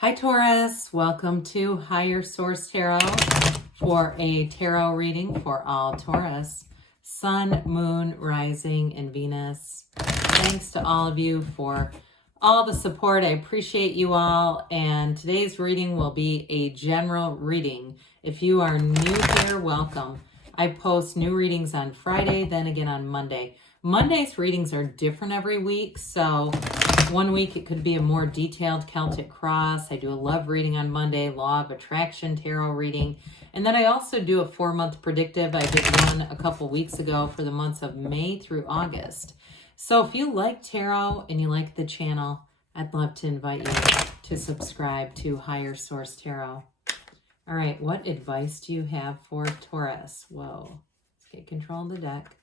Hi Taurus, welcome to Higher Source Tarot for a tarot reading for all Taurus, Sun, Moon, Rising, and Venus. Thanks to all of you for all the support. I appreciate you all, and today's reading will be a general reading. If you are new here, welcome. I post new readings on Friday, then again on Monday. Monday's readings are different every week, so one week it could be a more detailed Celtic cross. I do a love reading on Monday, law of attraction tarot reading. And then I also do a 4-month predictive. I did one a couple weeks ago for the months of May through August. So if you like tarot and you like the channel, I'd love to invite you to subscribe to Higher Source Tarot. All right, what advice do you have for Taurus? Whoa, let's get control of the deck.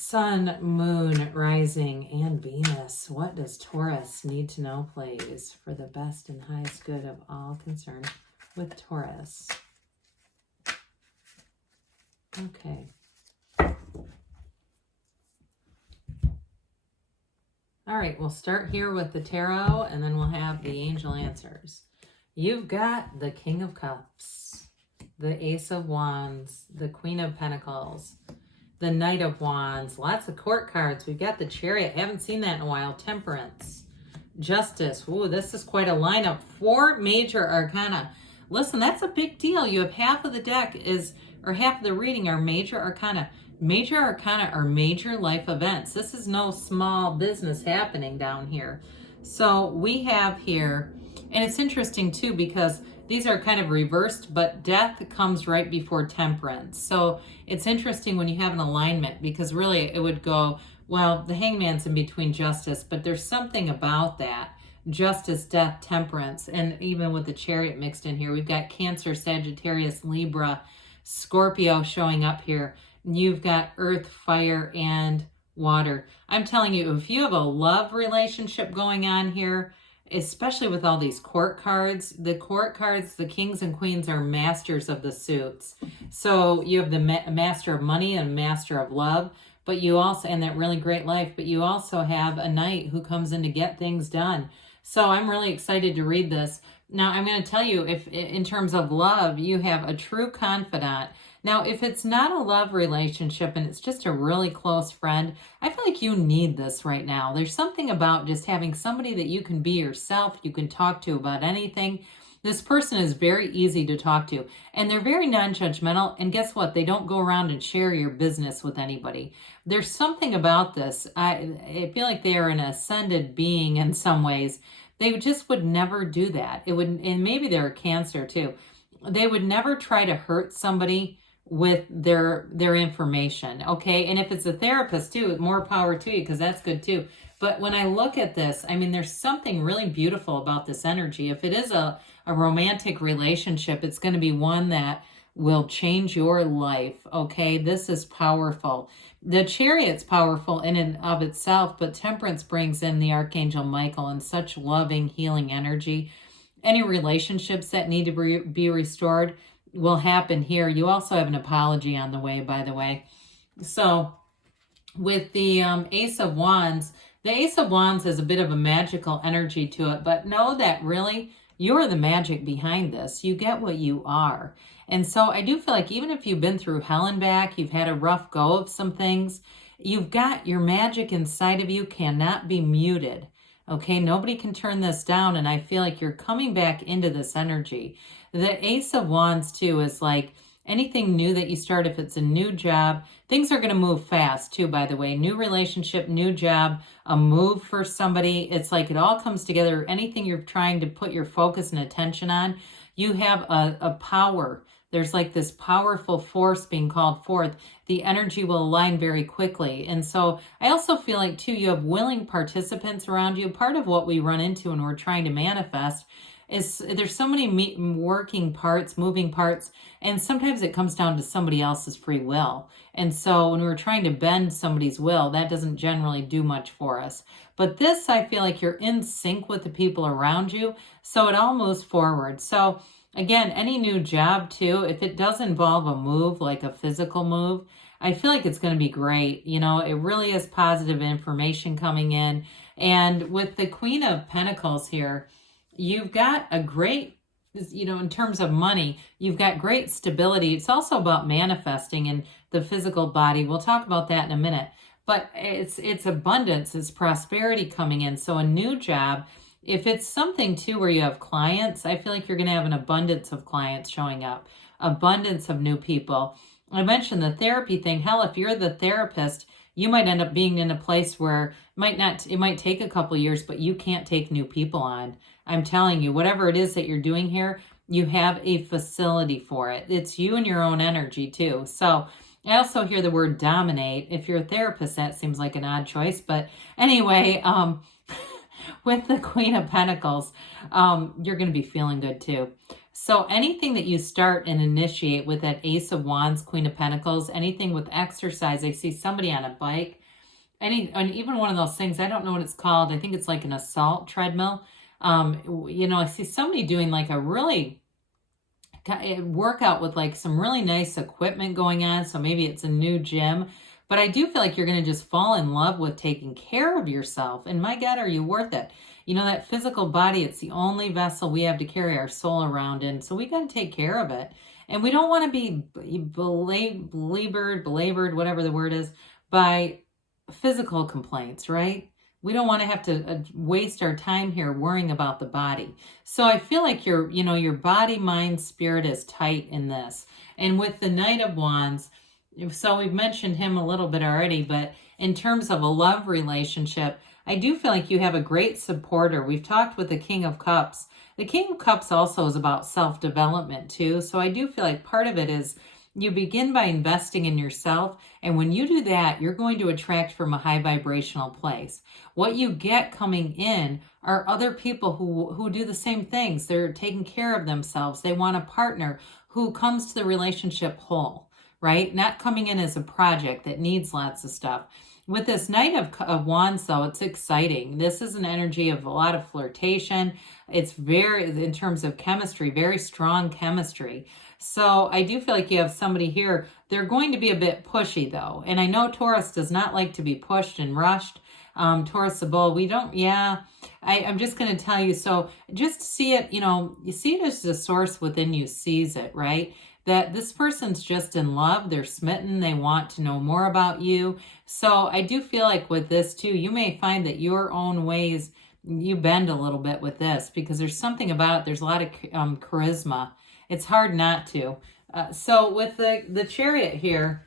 Sun, Moon, Rising, and Venus. What does Taurus need to know, please, for the best and highest good of all concerned with Taurus? Okay. All right, we'll start here with the tarot, and then we'll have the angel answers. You've got the King of Cups, the Ace of Wands, the Queen of Pentacles, the Knight of Wands, lots of court cards. We've got the Chariot. Haven't seen that in a while. Temperance, Justice. Ooh, this is quite a lineup. 4 major arcana. Listen, that's a big deal. You have half of the deck or half of the reading are major arcana. Major arcana are major life events. This is no small business happening down here. So we have here, and it's interesting too because these are kind of reversed, but death comes right before temperance. So it's interesting when you have an alignment because really it would go, well, the Hangman's in between justice, but there's something about that. Justice, death, temperance, and even with the Chariot mixed in here, we've got Cancer, Sagittarius, Libra, Scorpio showing up here. You've got earth, fire, and water. I'm telling you, if you have a love relationship going on here, especially with all these court cards, the kings and queens are masters of the suits. So you have the master of money and master of love, but you also, and that really great life, but you also have a knight who comes in to get things done. So I'm really excited to read this. Now I'm going to tell you, if in terms of love, you have a true confidant. Now, if it's not a love relationship and it's just a really close friend, I feel like you need this right now. There's something about just having somebody that you can be yourself, you can talk to about anything. This person is very easy to talk to, and they're very non-judgmental, and guess what? They don't go around and share your business with anybody. There's something about this. I feel like they are an ascended being in some ways. They just would never do that. It would, and maybe they're a Cancer too. They would never try to hurt somebody with their information, okay? And if it's a therapist too, more power to you, because that's good too. But when I look at this, I mean, there's something really beautiful about this energy. If it is a romantic relationship, it's going to be one that will change your life, okay? This is powerful. The Chariot's powerful in and of itself, but Temperance brings in the Archangel Michael and such loving, healing energy. Any relationships that need to be restored will happen here. You also have an apology on the way, by the way. So with the Ace of Wands, the Ace of Wands has a bit of a magical energy to it, but know that really you're the magic behind this. You get what you are. And so I do feel like even if you've been through hell and back, you've had a rough go of some things, you've got your magic inside of you, cannot be muted. Okay, nobody can turn this down, and I feel like you're coming back into this energy. The Ace of Wands, too, is like anything new that you start, if it's a new job, things are going to move fast, too, by the way. New relationship, new job, a move for somebody. It's like it all comes together. Anything you're trying to put your focus and attention on, you have a power. There's like this powerful force being called forth. The energy will align very quickly. And so I also feel like, too, you have willing participants around you. Part of what we run into when we're trying to manifest is there's so many working parts, moving parts, and sometimes it comes down to somebody else's free will. And so when we're trying to bend somebody's will, that doesn't generally do much for us. But this, I feel like you're in sync with the people around you, so it all moves forward. So again, any new job too, if it does involve a move, like a physical move, I feel like it's going to be great. You know, it really is positive information coming in. And with the Queen of Pentacles here, you've got a great, in terms of money, you've got great stability. It's also about manifesting in the physical body. We'll talk about that in a minute. But it's abundance, it's prosperity coming in. So a new job, if it's something too where you have clients, I feel like you're going to have an abundance of clients showing up, abundance of new people. I mentioned the therapy thing. Hell, if you're the therapist, you might end up being in a place where it might take a couple years, but you can't take new people on. I'm telling you, whatever it is that you're doing here, you have a facility for it. It's you and your own energy too. So I also hear the word dominate. If you're a therapist, that seems like an odd choice. But anyway, with the Queen of Pentacles, you're going to be feeling good too. So anything that you start and initiate with that Ace of Wands, Queen of Pentacles, anything with exercise, I see somebody on a bike, and even one of those things, I don't know what it's called. I think it's like an assault treadmill. I see somebody doing like a really workout with like some really nice equipment going on. So maybe it's a new gym. But I do feel like you're going to just fall in love with taking care of yourself. And my God, are you worth it? That physical body, it's the only vessel we have to carry our soul around in. So we got to take care of it. And we don't want to be belabored, whatever the word is, by physical complaints, right? We don't want to have to waste our time here worrying about the body. So I feel like your body, mind, spirit is tight in this. And with the Knight of Wands, so we've mentioned him a little bit already, but in terms of a love relationship, I do feel like you have a great supporter. We've talked with the King of Cups. The King of Cups also is about self-development too. So I do feel like part of it is you begin by investing in yourself. And when you do that, you're going to attract from a high vibrational place. What you get coming in are other people who do the same things. They're taking care of themselves. They want a partner who comes to the relationship whole, right? Not coming in as a project that needs lots of stuff. With this Knight of Wands, though, it's exciting. This is an energy of a lot of flirtation. It's very, in terms of chemistry, very strong chemistry. So I do feel like you have somebody here. They're going to be a bit pushy, though. And I know Taurus does not like to be pushed and rushed. Taurus the bull, we don't, I'm just going to tell you. So just see it, you see it as the source within you sees it, right? That this person's just in love, they're smitten, they want to know more about you. So I do feel like with this too, you may find that your own ways, you bend a little bit with this because there's something about it, there's a lot of charisma. It's hard not to. So with the Chariot here,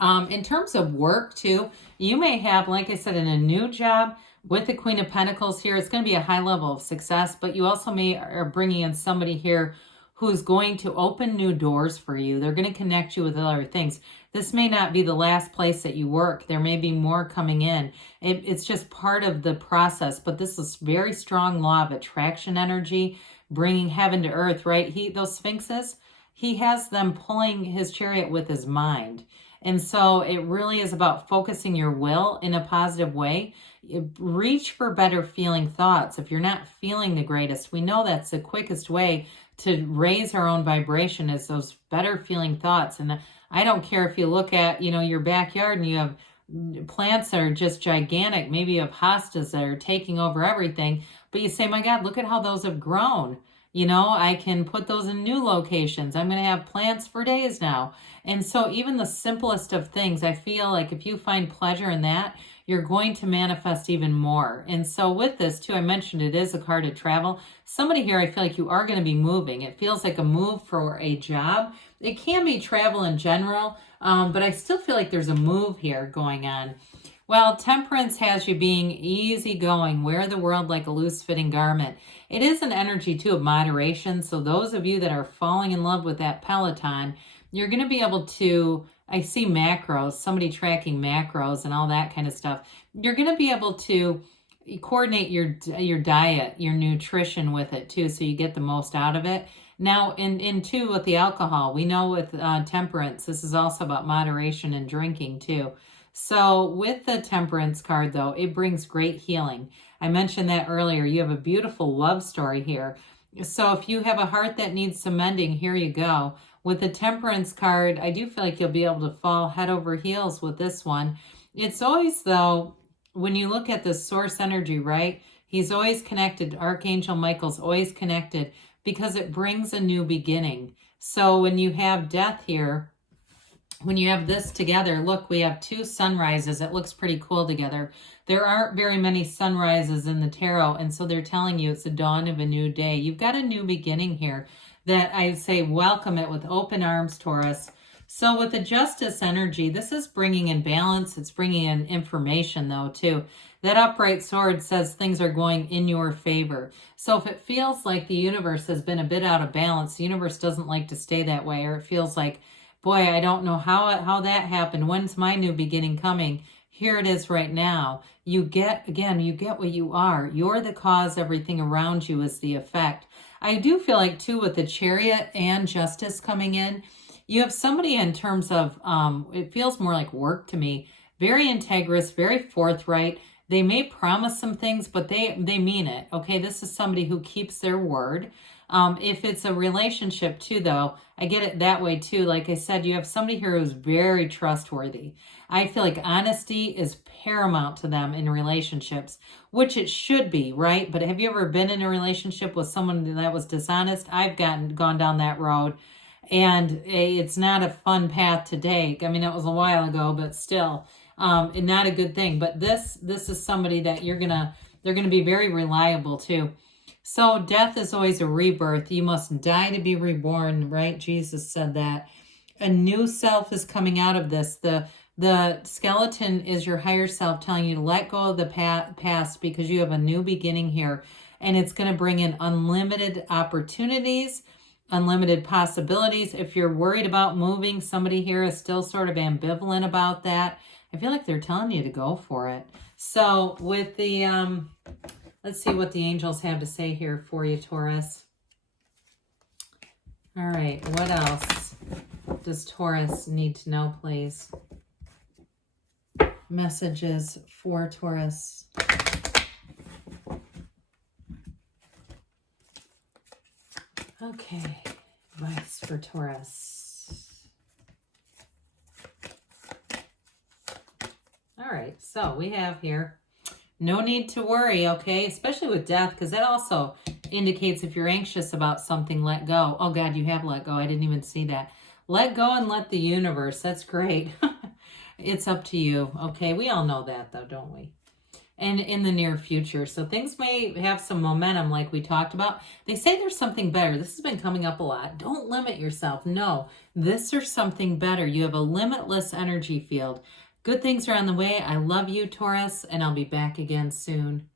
in terms of work too, you may have, like I said, in a new job with the Queen of Pentacles here, it's going to be a high level of success, but you also are bringing in somebody here who's going to open new doors for you. They're going to connect you with other things. This may not be the last place that you work. There may be more coming in. It's just part of the process, but this is very strong law of attraction energy, bringing heaven to earth, right? Those sphinxes, he has them pulling his chariot with his mind. And so it really is about focusing your will in a positive way. Reach for better feeling thoughts. If you're not feeling the greatest, we know that's the quickest way to raise our own vibration is those better feeling thoughts. And I don't care if you look at, your backyard and you have plants that are just gigantic. Maybe you have hostas that are taking over everything, but you say, my God, look at how those have grown. I can put those in new locations. I'm going to have plants for days now. And so even the simplest of things, I feel like if you find pleasure in that, you're going to manifest even more. And so with this too, I mentioned it is a card of travel. Somebody here, I feel like you are going to be moving. It feels like a move for a job. It can be travel in general, but I still feel like there's a move here going on. Well, Temperance has you being easygoing, wear the world like a loose-fitting garment. It is an energy, too, of moderation. So those of you that are falling in love with that Peloton, you're going to be able to, I see macros, somebody tracking macros and all that kind of stuff. You're going to be able to coordinate your diet, your nutrition with it, too, so you get the most out of it. Now, in too, with the alcohol, we know with Temperance, this is also about moderation and drinking, too. So with the Temperance card, though, it brings great healing. I mentioned that earlier. You have a beautiful love story here. So if you have a heart that needs some mending, here you go. With the Temperance card, I do feel like you'll be able to fall head over heels with this one. It's always, though, when you look at the source energy, right? He's always connected. Archangel Michael's always connected because it brings a new beginning. So when you have death here, when you have this together, look, we have two sunrises. It looks pretty cool together. There aren't very many sunrises in the tarot, and so they're telling you it's the dawn of a new day. You've got a new beginning here that I say welcome it with open arms, Taurus. So with the Justice energy, this is bringing in balance. It's bringing in information, though, too. That upright sword says things are going in your favor. So if it feels like the universe has been a bit out of balance, the universe doesn't like to stay that way, or it feels like, boy, I don't know how that happened. When's my new beginning coming? Here it is right now. You get what you are. You're the cause. Everything around you is the effect. I do feel like, too, with the Chariot and Justice coming in, you have somebody in terms of, it feels more like work to me, very integrous, very forthright. They may promise some things, but they mean it, okay? This is somebody who keeps their word. If it's a relationship, too, though, I get it that way, too. Like I said, you have somebody here who's very trustworthy. I feel like honesty is paramount to them in relationships, which it should be, right? But have you ever been in a relationship with someone that was dishonest? I've gone down that road. And it's not a fun path to take. I mean, it was a while ago, but still, and not a good thing. But this is somebody that they're gonna be very reliable too. So death is always a rebirth. You must die to be reborn, right? Jesus said that. A new self is coming out of this. The skeleton is your higher self telling you to let go of the past because you have a new beginning here, and it's going to bring in unlimited opportunities, unlimited possibilities. If you're worried about moving, somebody here is still sort of ambivalent about that. I feel like they're telling you to go for it. So with the, let's see what the angels have to say here for you, Taurus. All right, what else does Taurus need to know, please? Messages for Taurus. Okay, advice for Taurus. All right, so we have here, no need to worry, okay? Especially with death, because that also indicates if you're anxious about something, let go. Oh, God, you have let go. I didn't even see that. Let go and let the universe. That's great. It's up to you, okay? We all know that, though, don't we? And in the near future. So things may have some momentum like we talked about. They say there's something better. This has been coming up a lot. Don't limit yourself. No, this or something better. You have a limitless energy field. Good things are on the way. I love you, Taurus, and I'll be back again soon.